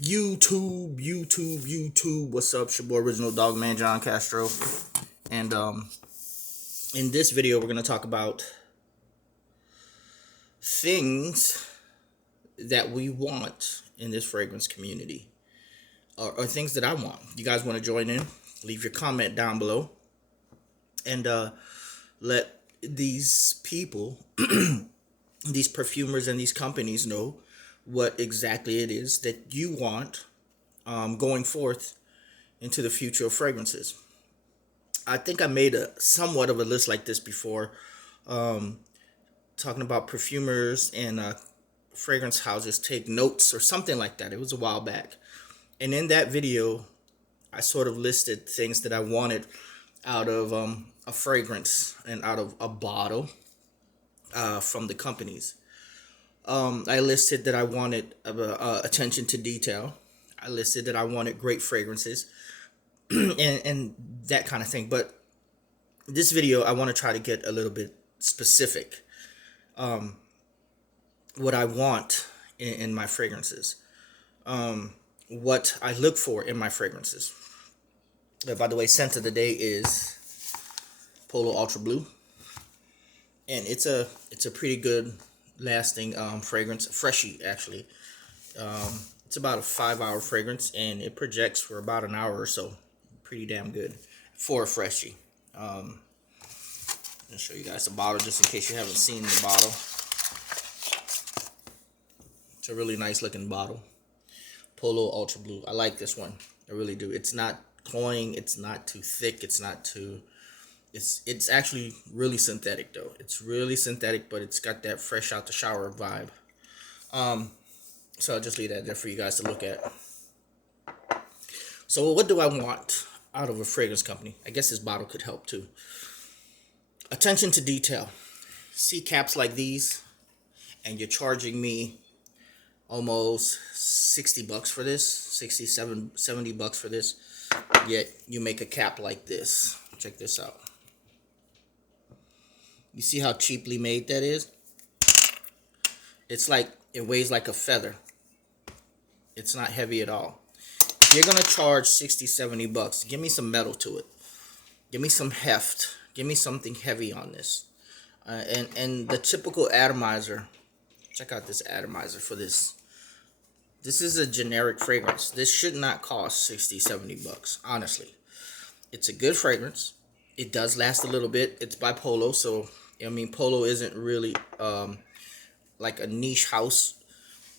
YouTube. What's up? It's your boy, Original Dog Man John Castro. And in this video, we're gonna talk about things that we want in this fragrance community, or things that I want. You guys want to join in? Leave your comment down below, and let these people, these perfumers, and these companies know what exactly it is that you want going forth into the future of fragrances. I think I made a somewhat of a list like this before, talking about perfumers and fragrance houses take notes or something like that. It was a while back, and in that video I sort of listed things that I wanted out of a fragrance and out of a bottle from the companies. I listed that I wanted attention to detail. I listed that I wanted great fragrances and that kind of thing. But this video, I want to try to get a little bit specific. What I want in my fragrances. What I look for in my fragrances. By the way, scent of the day is Polo Ultra Blue. And it's a pretty good lasting fragrance, freshy actually. It's about a 5-hour fragrance and it projects for about an hour or so. Pretty damn good for a freshie. I'll show you guys the bottle just in case you haven't seen the bottle. It's a really nice looking bottle. Polo Ultra Blue. I like this one. I really do. It's not cloying. It's not too thick. It's not too... It's actually really synthetic though. It's really synthetic, but it's got that fresh out the shower vibe. So I'll just leave that there for you guys to look at. So what do I want out of a fragrance company? I guess this bottle could help too. Attention to detail. See caps like these, and you're charging me almost 60 bucks for this, 70 bucks for this. Yet you make a cap like this. Check this out. You see how cheaply made that is? It's like, it weighs like a feather. It's not heavy at all. If you're going to charge 60, 70 bucks, give me some metal to it. Give me some heft. Give me something heavy on this. And the typical atomizer, check out this atomizer for this. This is a generic fragrance. This should not cost 60, 70 bucks, honestly. It's a good fragrance. It does last a little bit. It's by Polo, so I mean, Polo isn't really like a niche house,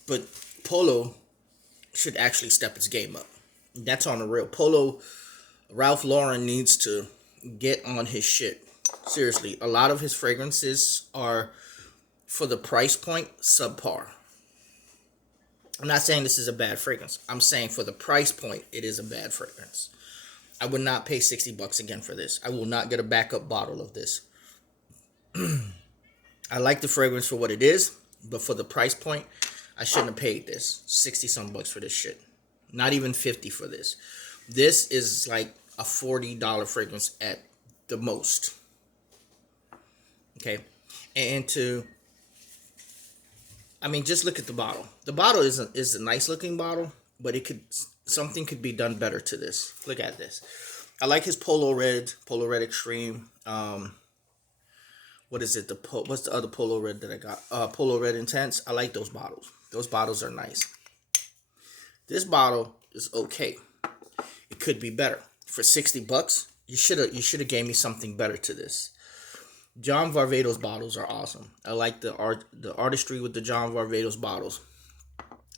but Polo should actually step its game up. That's on the real. Polo, Ralph Lauren needs to get on his shit. Seriously, a lot of his fragrances are, for the price point, subpar. I'm not saying this is a bad fragrance. I'm saying for the price point, it is a bad fragrance. I would not pay 60 bucks again for this. I will not get a backup bottle of this. I like the fragrance for what it is, but for the price point, I shouldn't have paid this 60 some bucks for this shit. Not even 50 for this. This is like a $40 fragrance at the most. Okay, and I mean, just look at the bottle. The bottle is a nice looking bottle, but something could be done better to this. Look at this. I like his Polo Red Extreme. What is it? What's the other Polo Red that I got? Polo Red Intense. I like those bottles. Those bottles are nice. This bottle is okay. It could be better. For 60 bucks, you should have gave me something better to this. John Varvatos bottles are awesome. I like the artistry with the John Varvatos bottles.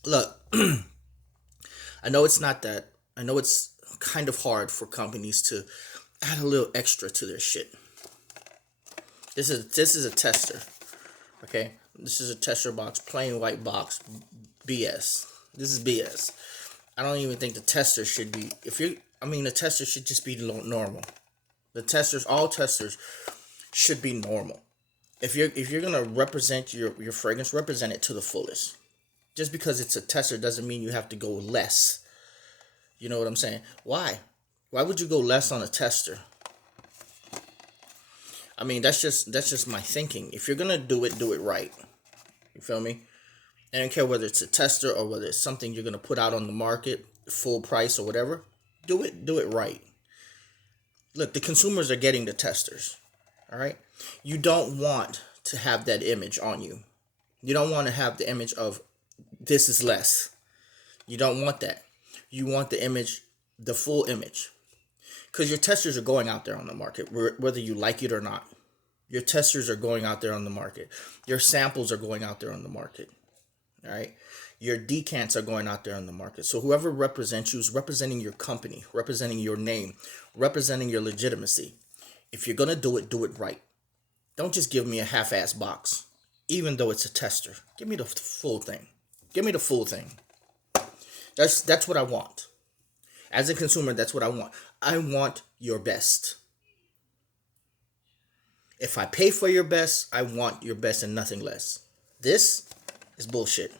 Look, I know it's not that. I know it's kind of hard for companies to add a little extra to their shit. This is a tester, okay? This is a tester box, plain white box, BS. This is BS. I don't even think the tester should be. The tester should just be normal. All testers should be normal. If you're gonna represent your fragrance, represent it to the fullest. Just because it's a tester doesn't mean you have to go less. You know what I'm saying? Why? Why would you go less on a tester? I mean, that's just my thinking. If you're gonna do it right. You feel me? I don't care whether it's a tester or whether it's something you're going to put out on the market, full price or whatever. Do it right. Look, the consumers are getting the testers. All right. You don't want to have that image on you. You don't want to have the image of this is less. You don't want that. You want the image, the full image. Because your testers are going out there on the market, whether you like it or not. Your testers are going out there on the market. Your samples are going out there on the market. All right. Your decants are going out there on the market. So whoever represents you is representing your company, representing your name, representing your legitimacy. If you're going to do it right. Don't just give me a half-ass box, even though it's a tester. Give me the full thing. Give me the full thing. That's what I want. As a consumer, that's what I want. I want your best. If I pay for your best, I want your best and nothing less. This is bullshit.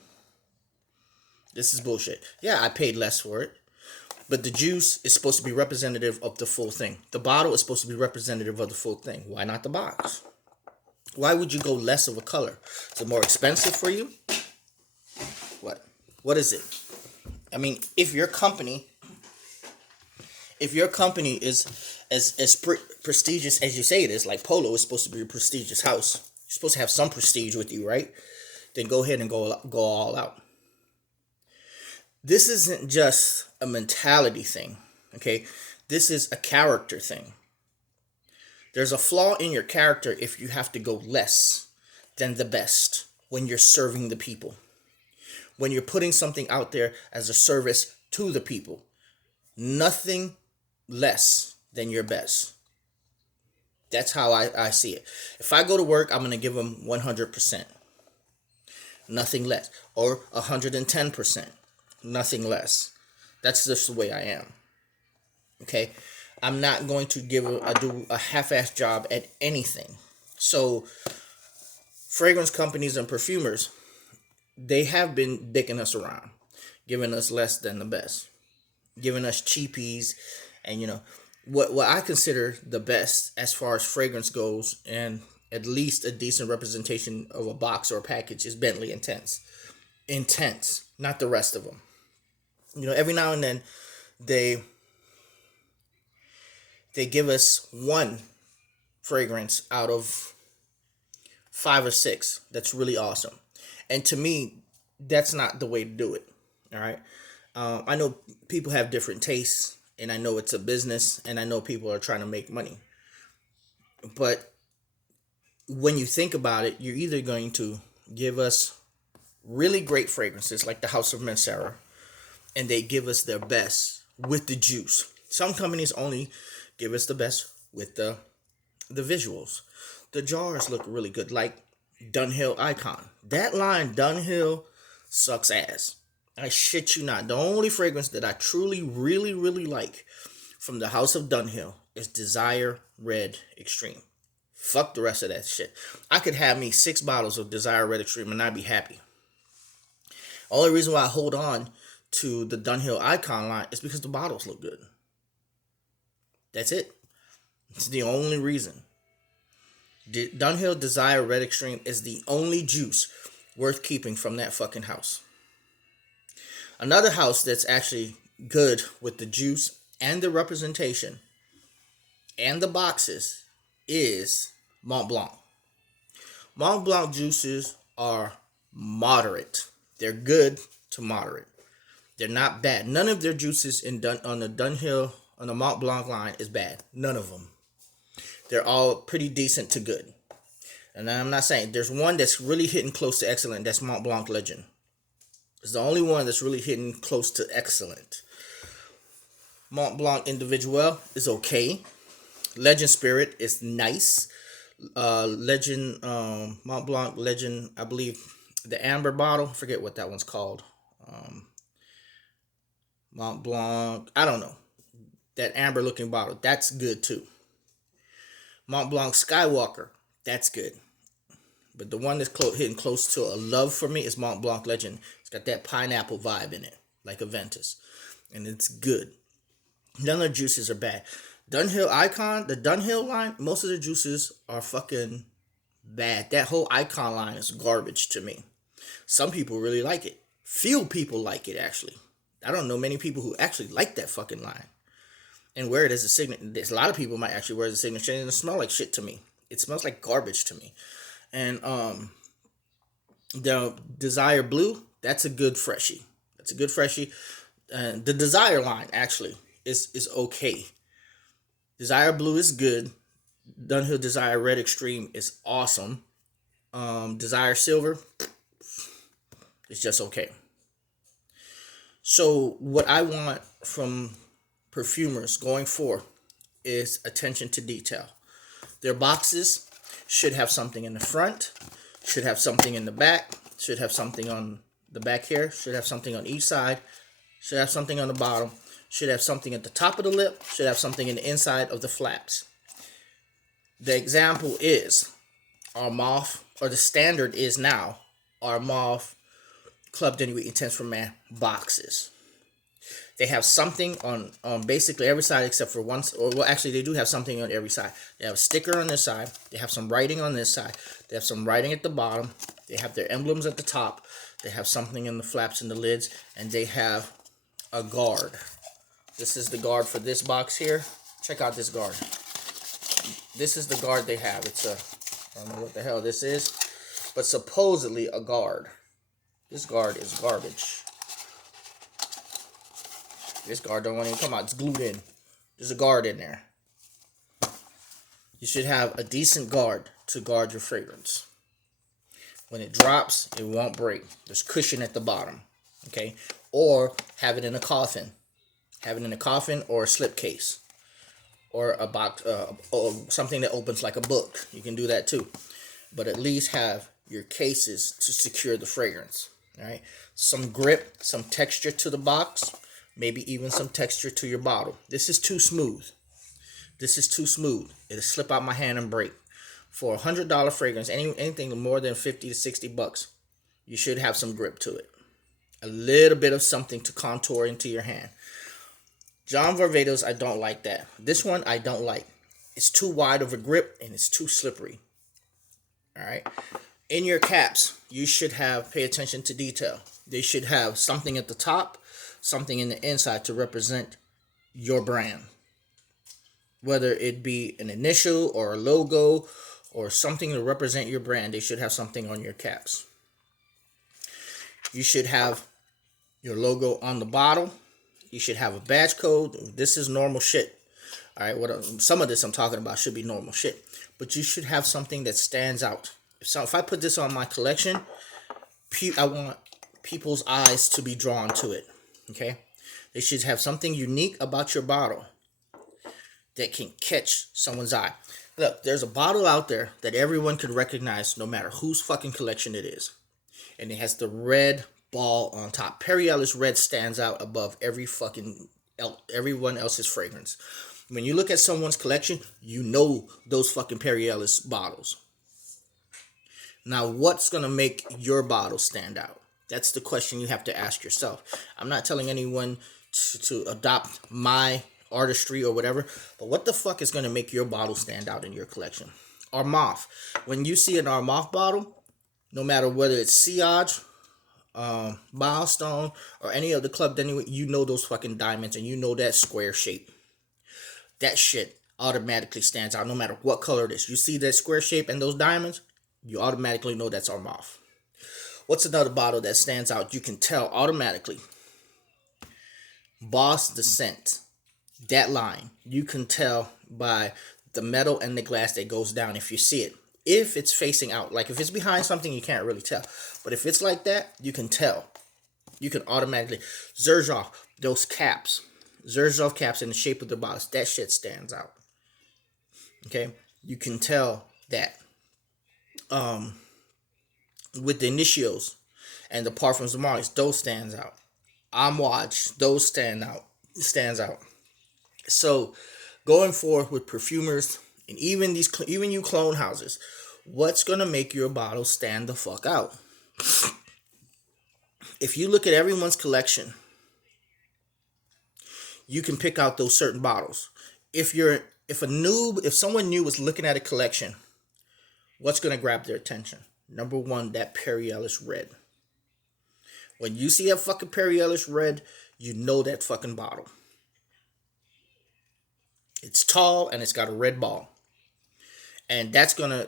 This is bullshit. Yeah, I paid less for it. But the juice is supposed to be representative of the full thing. The bottle is supposed to be representative of the full thing. Why not the box? Why would you go less of a color? Is it more expensive for you? What? What is it? I mean, if your company is as prestigious as you say it is, like Polo is supposed to be a prestigious house. You're supposed to have some prestige with you, right? Then go ahead and go all out. This isn't just a mentality thing, okay? This is a character thing. There's a flaw in your character if you have to go less than the best when you're serving the people. When you're putting something out there as a service to the people. Nothing less than your best. That's how I see it. If I go to work, I'm going to give them 100%. Nothing less. Or 110%. Nothing less. That's just the way I am. Okay? I'm not going to do a half-assed job at anything. So, fragrance companies and perfumers, they have been dicking us around. Giving us less than the best. Giving us cheapies. And, you know, what I consider the best as far as fragrance goes, and at least a decent representation of a box or a package, is Bentley Intense. Intense. Not the rest of them. You know, every now and then they give us one fragrance out of 5 or 6 that's really awesome. And to me, that's not the way to do it. All right. I know people have different tastes, and I know it's a business, and I know people are trying to make money. But when you think about it, you're either going to give us really great fragrances like the House of Mancera, and they give us their best with the juice. Some companies only give us the best with the visuals. The jars look really good, like Dunhill Icon. That line, Dunhill, sucks ass. I shit you not. The only fragrance that I truly, really, really like from the House of Dunhill is Desire Red Extreme. Fuck the rest of that shit. I could have me 6 bottles of Desire Red Extreme and I'd be happy. Only reason why I hold on to the Dunhill Icon line is because the bottles look good. That's it. It's the only reason. Dunhill Desire Red Extreme is the only juice worth keeping from that fucking house. Another house that's actually good with the juice and the representation and the boxes is Mont Blanc. Mont Blanc juices are moderate. They're good to moderate. They're not bad. None of their juices on the Dunhill, on the Mont Blanc line is bad. None of them. They're all pretty decent to good. And I'm not saying, there's one that's really hitting close to excellent. That's Mont Blanc Legend. It's the only one that's really hitting close to excellent. Mont Blanc Individual is okay. Legend Spirit is nice. Legend, Mont Blanc Legend, I believe the amber bottle, I forget what that one's called. Mont Blanc, I don't know. That amber looking bottle, that's good too. Mont Blanc Skywalker, that's good. But the one that's hitting close to a love for me is Mont Blanc Legend. It's got that pineapple vibe in it, like Aventus. And it's good. None of the juices are bad. Dunhill Icon, the Dunhill line, most of the juices are fucking bad. That whole Icon line is garbage to me. Some people really like it. Few people like it, actually. I don't know many people who actually like that fucking line and wear it as a signature. There's a lot of people might actually wear it as a signature, and it smells like shit to me. It smells like garbage to me. And the Desire Blue, that's a good freshie. That's a good freshie. The Desire line actually is okay. Desire Blue is good. Dunhill Desire Red Extreme is awesome. Desire Silver is just okay. So what I want from perfumers going forward is attention to detail. Their boxes should have something in the front, should have something in the back, should have something on the back here, should have something on each side, should have something on the bottom, should have something at the top of the lip, should have something in the inside of the flaps. The example is our Mauve, or the standard is now our Mauve Club Denny Intense for Man boxes. They have something on basically every side except for one, or well, actually they do have something on every side. They have a sticker on this side. They have some writing on this side. They have some writing at the bottom. They have their emblems at the top. They have something in the flaps and the lids, and they have a guard. This is the guard for this box here. Check out this guard. This is the guard they have. It's a, I don't know what the hell this is, but supposedly a guard. This guard is garbage. This guard don't want to even come out. It's glued in. There's a guard in there. You should have a decent guard to guard your fragrance. When it drops, it won't break. There's cushion at the bottom. Okay? Or have it in a coffin. Have it in a coffin or a slipcase. Or a box, or something that opens like a book. You can do that too. But at least have your cases to secure the fragrance. Alright? Some grip, some texture to the box. Maybe even some texture to your bottle. This is too smooth. This is too smooth. It'll slip out my hand and break. For $100 fragrance, anything more than 50 to 60 bucks, you should have some grip to it. A little bit of something to contour into your hand. John Varvatos, I don't like that. This one, I don't like. It's too wide of a grip and it's too slippery. All right. In your caps, you should have, pay attention to detail. They should have something at the top, something in the inside to represent your brand. Whether it be an initial or a logo or something to represent your brand, they should have something on your caps. You should have your logo on the bottle. You should have a badge code. This is normal shit. All right, some of this I'm talking about should be normal shit. But you should have something that stands out. If I put this on my collection, I want people's eyes to be drawn to it. Okay? They should have something unique about your bottle that can catch someone's eye. Look, there's a bottle out there that everyone could recognize no matter whose fucking collection it is. And it has the red ball on top. Perry Ellis Red stands out above everyone else's fragrance. When you look at someone's collection, you know those fucking Perry Ellis bottles. Now, what's going to make your bottle stand out? That's the question you have to ask yourself. I'm not telling anyone to adopt my artistry or whatever, but what the fuck is going to make your bottle stand out in your collection? Armaf. When you see an Armaf bottle, no matter whether it's Sillage, Milestone, or any of the club, anyway, you know those fucking diamonds and you know that square shape. That shit automatically stands out no matter what color it is. You see that square shape and those diamonds, you automatically know that's Armaf. What's another bottle that stands out? You can tell automatically. Boss the Scent. That line, you can tell by the metal and the glass that goes down if you see it. If it's facing out, like if it's behind something, you can't really tell. But if it's like that, you can tell. You can automatically. Xerjoff, those caps. Xerjoff caps in the shape of the box. That shit stands out. Okay? You can tell that. With the Initials and the Parfums de Mars, those stands out. Amouage, those stands out. So, going forward with perfumers and even you clone houses, what's gonna make your bottle stand the fuck out? If you look at everyone's collection, you can pick out those certain bottles. If someone new was looking at a collection, what's gonna grab their attention? Number one, that Perry Ellis Red. When you see a fucking Perry Ellis red, you know that fucking bottle. It's tall and it's got a red ball. And that's gonna,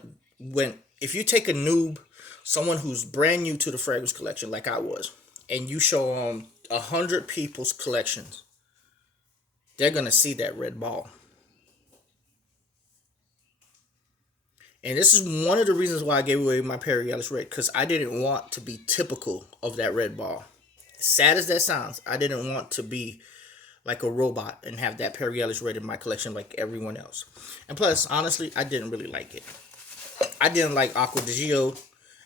if you take a noob, someone who's brand new to the fragrance collection like I was, and you show them 100 people's collections, they're gonna see that red ball. And this is one of the reasons why I gave away my Perry Ellis red, because I didn't want to be typical of that red ball. As sad as that sounds, I didn't want to be like a robot and have that Perry Ellis red in my collection like everyone else. And plus, honestly, I didn't really like it. I didn't like Acqua di Gio,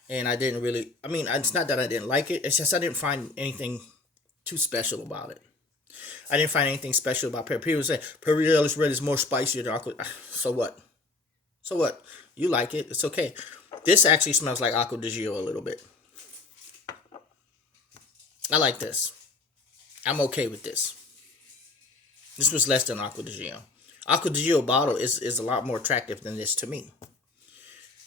and I didn't really, I mean, it's not that I didn't like it, it's just I didn't find anything too special about it. I didn't find anything special about Perry. People say, Perry Ellis red is more spicier than Acqua. So what? So what? You like it, it's okay. This actually smells like Acqua di Gio a little bit. I like this. I'm okay with this. This was less than Acqua di Gio. Acqua di Gio bottle is a lot more attractive than this to me.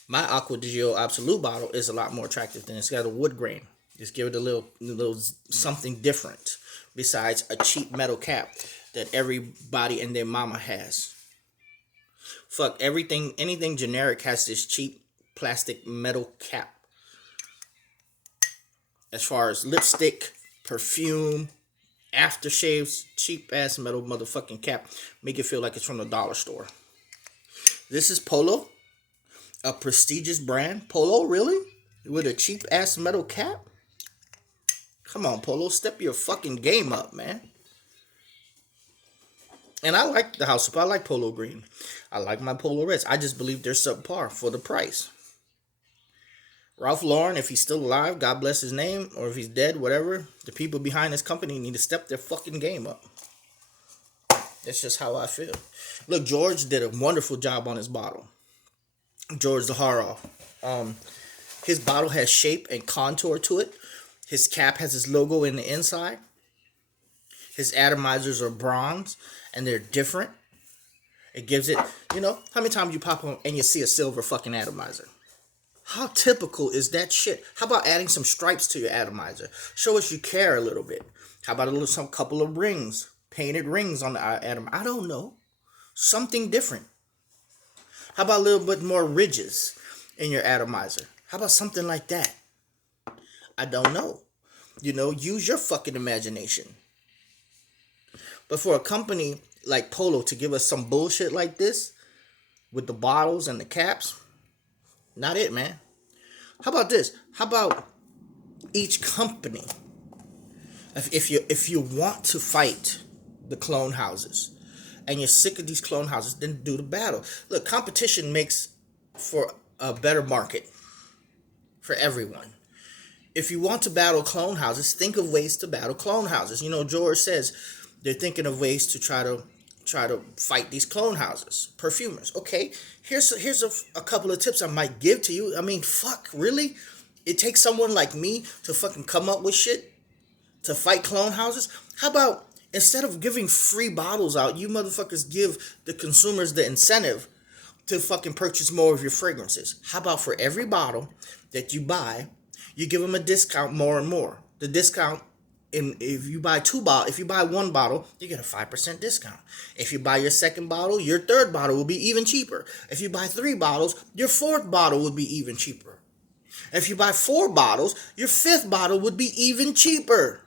My Acqua di Gio Absolute bottle is a lot more attractive than this. It's got a wood grain. Just give it a little something different besides a cheap metal cap that everybody and their mama has. Fuck everything, anything generic has this cheap plastic metal cap. As far as lipstick, perfume, aftershaves, cheap ass metal motherfucking cap, make it feel like it's from the dollar store. This is Polo, a prestigious brand. Polo, really? With a cheap ass metal cap? Come on, Polo, step your fucking game up, man. And I like the house. I like Polo Green. I like my Polo Reds. I just believe they're subpar for the price. Ralph Lauren, if he's still alive, God bless his name, or if he's dead, whatever, the people behind this company need to step their fucking game up. That's just how I feel. Look, George did a wonderful job on his bottle. George Zaharoff. His bottle has shape and contour to it. His cap has his logo in the inside. His atomizers are bronze, and they're different. It gives it, you know, how many times you pop on and you see a silver fucking atomizer? How typical is that shit? How about adding some stripes to your atomizer? Show us you care a little bit. How about some couple of rings, painted rings on the atomizer? I don't know. Something different. How about a little bit more ridges in your atomizer? How about something like that? I don't know. You know, use your fucking imagination. But for a company like Polo to give us some bullshit like this with the bottles and the caps, not it, man. How about this? How about each company? If you want to fight the clone houses and you're sick of these clone houses, then do the battle. Look, competition makes for a better market for everyone. If you want to battle clone houses, think of ways to battle clone houses. You know, George says they're thinking of ways to try to fight these clone houses. Perfumers. Okay, here's a couple of tips I might give to you. I mean, fuck, really? It takes someone like me to fucking come up with shit to fight clone houses? How about instead of giving free bottles out, you motherfuckers give the consumers the incentive to fucking purchase more of your fragrances? How about for every bottle that you buy, you give them a discount more and more? The discount, if you buy one bottle, you get a 5% discount. If you buy your second bottle, your third bottle will be even cheaper. If you buy 3 bottles, your 4th bottle would be even cheaper. If you buy 4 bottles, your 5th bottle would be even cheaper.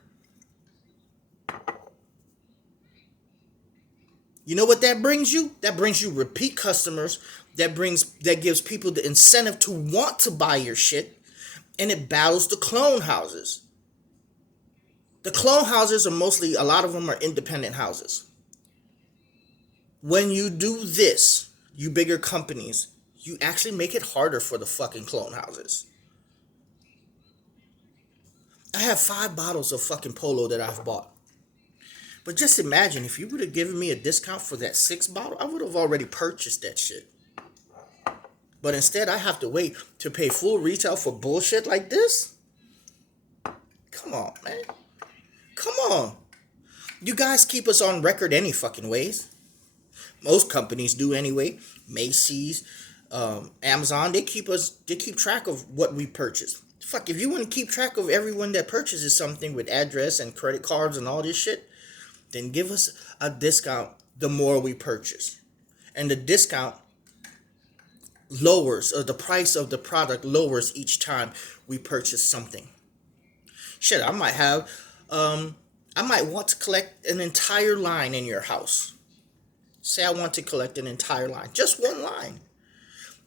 You know what that brings you? That brings you repeat customers. That gives people the incentive to want to buy your shit, and it battles the clone houses. The clone houses are mostly, a lot of them are independent houses. When you do this, you bigger companies, you actually make it harder for the fucking clone houses. I have 5 bottles of fucking Polo that I've bought. But just imagine, if you would have given me a discount for that 6th bottle, I would have already purchased that shit. But instead, I have to wait to pay full retail for bullshit like this? Come on, man. Come on. You guys keep us on record any fucking ways. Most companies do anyway. Macy's, Amazon, they keep track of what we purchase. Fuck, if you want to keep track of everyone that purchases something with address and credit cards and all this shit, then give us a discount the more we purchase. And the discount lowers, or the price of the product lowers each time we purchase something. Shit, I might want to collect an entire line in your house. Say I want to collect an entire line, just one line.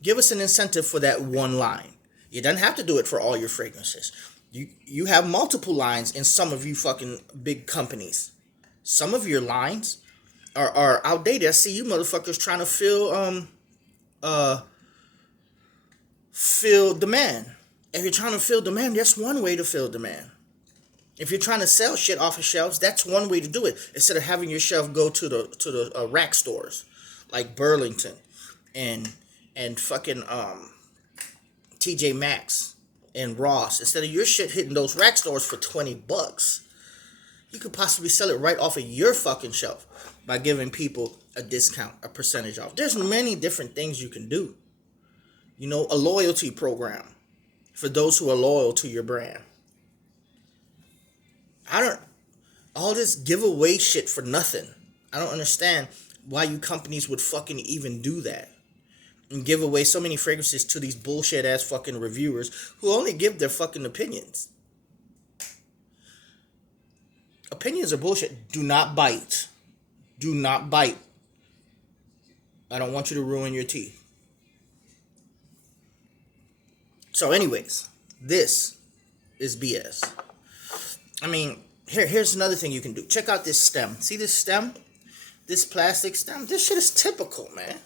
Give us an incentive for that one line. You don't have to do it for all your fragrances. You have multiple lines in some of you fucking big companies. Some of your lines are outdated. I see you motherfuckers trying to fill demand. If you're trying to fill demand, that's one way to fill demand. If you're trying to sell shit off of shelves, that's one way to do it. Instead of having your shelf go to the rack stores like Burlington and fucking TJ Maxx and Ross. Instead of your shit hitting those rack stores for $20, you could possibly sell it right off of your fucking shelf by giving people a discount, a percentage off. There's many different things you can do. You know, a loyalty program for those who are loyal to your brand. All this giveaway shit for nothing. I don't understand why you companies would fucking even do that. And give away so many fragrances to these bullshit ass fucking reviewers who only give their fucking opinions. Opinions are bullshit. Do not bite. Do not bite. I don't want you to ruin your teeth. So anyways, this is BS. I mean, here's another thing you can do. Check out this stem. See this stem? This plastic stem? This shit is typical, man.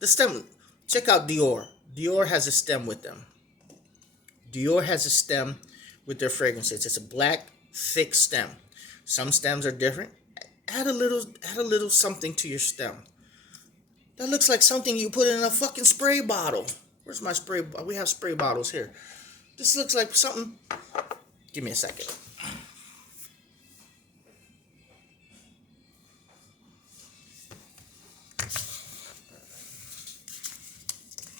The stem, check out Dior. Dior has a stem with them. Dior has a stem with their fragrances. It's a black, thick stem. Some stems are different. Add a little something to your stem. That looks like something you put in a fucking spray bottle. Where's my spray? We have spray bottles here. This looks like something. Give me a second.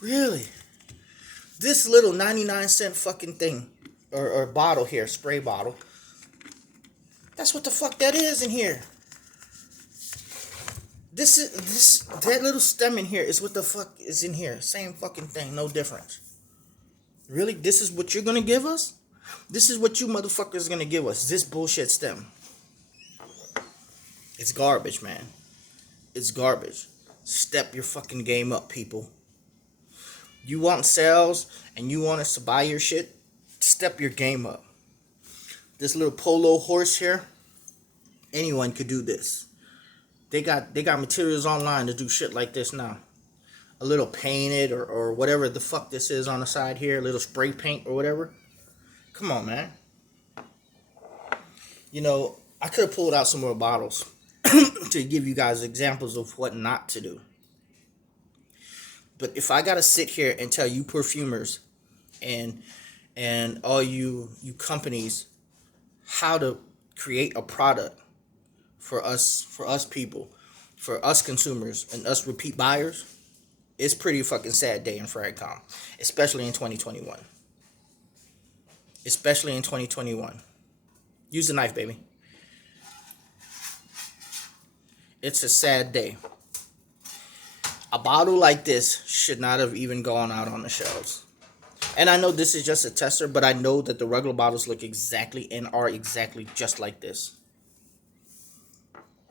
Really? This little 99-cent fucking thing, or bottle here, spray bottle. That's what the fuck that is in here. That little stem in here is what the fuck is in here. Same fucking thing, no difference. Really? This is what you're gonna give us? This is what you motherfuckers are gonna give us. This bullshit stem. It's garbage, man. It's garbage. Step your fucking game up, people. You want sales and you want us to buy your shit? Step your game up. This little Polo horse here, anyone could do this. They got materials online to do shit like this now. A little painted or whatever the fuck this is on the side here, a little spray paint or whatever. Come on, man. You know, I could have pulled out some more bottles to give you guys examples of what not to do. But if I gotta sit here and tell you perfumers and all you companies how to create a product for us people, for us consumers and us repeat buyers, it's pretty fucking sad day in FragCom, especially in 2021. Especially in 2021. Use the knife, baby. It's a sad day. A bottle like this should not have even gone out on the shelves. And I know this is just a tester, but I know that the regular bottles look exactly and are exactly just like this.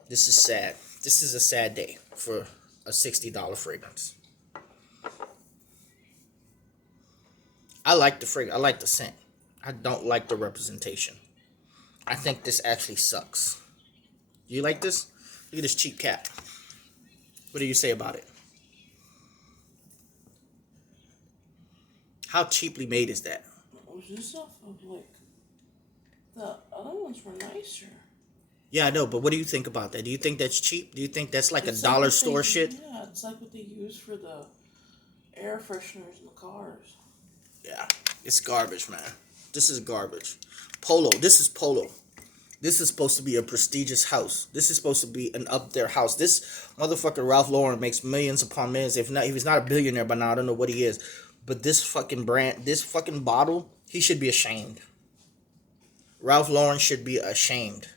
This is sad. This is a sad day for a $60 fragrance. I like the fragrance. I like the scent. I don't like the representation. I think this actually sucks. Do you like this? Look at this cheap cap. What do you say about it? How cheaply made is that? Just off of like the other ones were nicer. Yeah, I know, but what do you think about that? Do you think that's cheap? Do you think that's like it's a dollar store shit? Yeah, it's like what they use for the air fresheners in the cars. Yeah, it's garbage, man. This is garbage. Polo. This is Polo. This is supposed to be a prestigious house. This is supposed to be an up there house. This motherfucker Ralph Lauren makes millions upon millions. If he's not a billionaire by now, I don't know what he is. But this fucking brand, this fucking bottle, He should be ashamed. Ralph Lauren should be ashamed.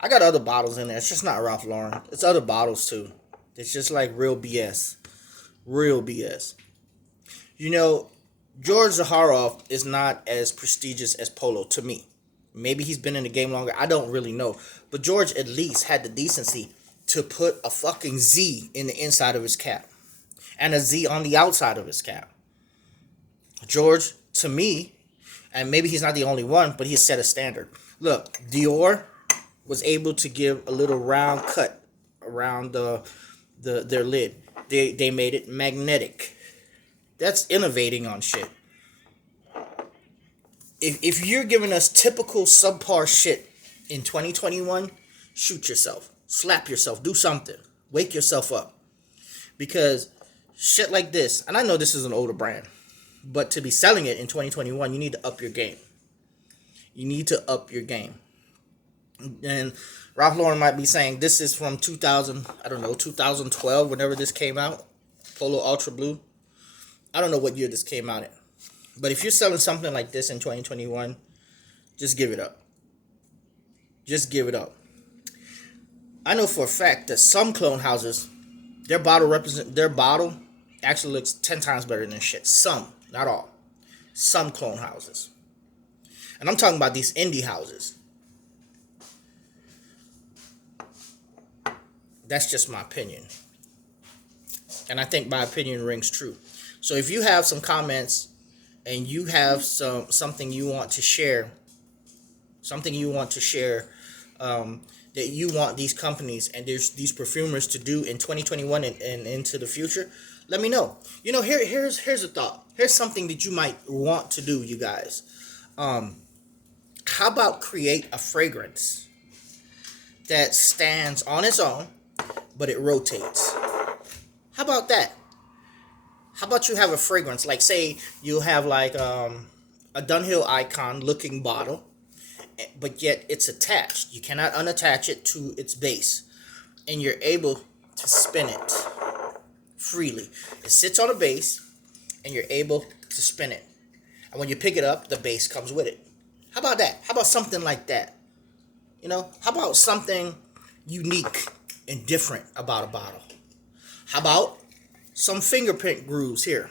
I got other bottles in there. It's just not Ralph Lauren. It's other bottles too. It's just like real BS. Real BS. You know, George Zaharoff is not as prestigious as Polo to me. Maybe he's been in the game longer. I don't really know. But George at least had the decency to put a fucking Z in the inside of his cap. And a Z on the outside of his cap. George, to me, and maybe he's not the only one, but he set a standard. Look, Dior was able to give a little round cut around their lid. They made it magnetic. That's innovating on shit. If you're giving us typical subpar shit in 2021, shoot yourself. Slap yourself. Do something. Wake yourself up. Because shit like this, and I know this is an older brand, but to be selling it in 2021, you need to up your game. You need to up your game. And Ralph Lauren might be saying this is from 2012, whenever this came out. Polo Ultra Blue. I don't know what year this came out in. But if you're selling something like this in 2021, just give it up. Just give it up. I know for a fact that some clone houses, their bottle actually looks 10 times better than shit. Some, not all. Some clone houses. And I'm talking about these indie houses. That's just my opinion. And I think my opinion rings true. So if you have some comments and you have something you want to share, that you want these companies and these perfumers to do in 2021 and into the future, let me know. You know, here's a thought. Here's something that you might want to do, you guys. How about create a fragrance that stands on its own, but it rotates? How about that? How about you have a fragrance, like say you have like a Dunhill Icon looking bottle, but yet it's attached. You cannot unattach it to its base, and you're able to spin it freely. It sits on a base, and you're able to spin it. And when you pick it up, the base comes with it. How about that? How about something like that? You know, how about something unique and different about a bottle? How about some fingerprint grooves here?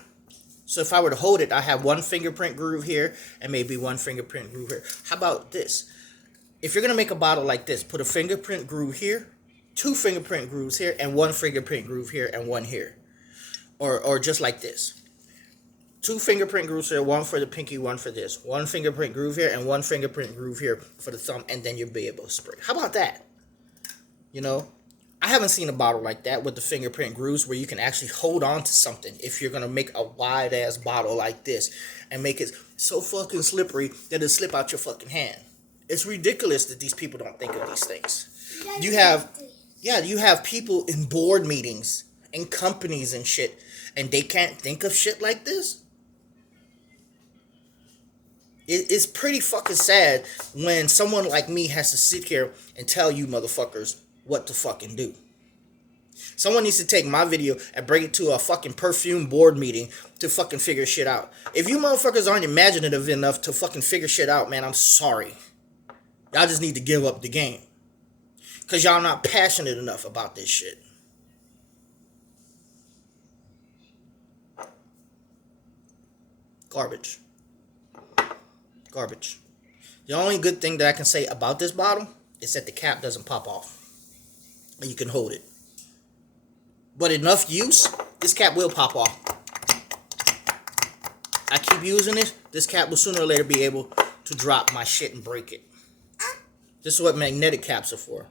So if I were to hold it, I have one fingerprint groove here and maybe one fingerprint groove here. How about this? If you're going to make a bottle like this, put a fingerprint groove here, two fingerprint grooves here, and one fingerprint groove here and one here. Or just like this. Two fingerprint grooves here, one for the pinky, one for this. One fingerprint groove here and one fingerprint groove here for the thumb, and then you'll be able to spray. How about that? You know, I haven't seen a bottle like that with the fingerprint grooves where you can actually hold on to something if you're going to make a wide-ass bottle like this and make it so fucking slippery that it'll slip out your fucking hand. It's ridiculous that these people don't think of these things. You have people in board meetings and companies and shit, and they can't think of shit like this. It's pretty fucking sad when someone like me has to sit here and tell you motherfuckers what to fucking do. Someone needs to take my video and bring it to a fucking perfume board meeting to fucking figure shit out. If you motherfuckers aren't imaginative enough to fucking figure shit out, man, I'm sorry. Y'all just need to give up the game. Because y'all not passionate enough about this shit. Garbage. Garbage. The only good thing that I can say about this bottle is that the cap doesn't pop off. And you can hold it. But enough use, this cap will pop off. I keep using it, this cap will sooner or later be able to drop my shit and break it. This is what magnetic caps are for.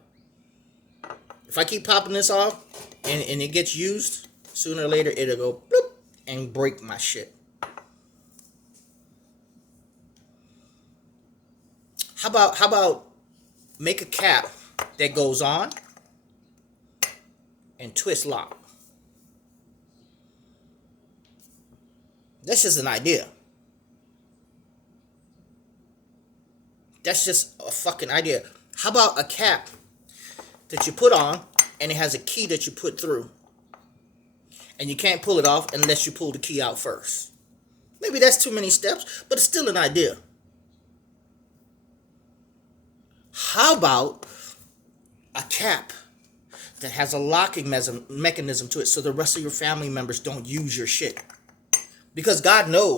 If I keep popping this off and it gets used, sooner or later it'll go bloop and break my shit. How about make a cap that goes on and twist lock? That's just an idea. That's just a fucking idea. How about a cap that you put on and it has a key that you put through, and you can't pull it off unless you pull the key out first? Maybe that's too many steps, but it's still an idea. How about a cap that has a locking mechanism to it so the rest of your family members don't use your shit? Because God knows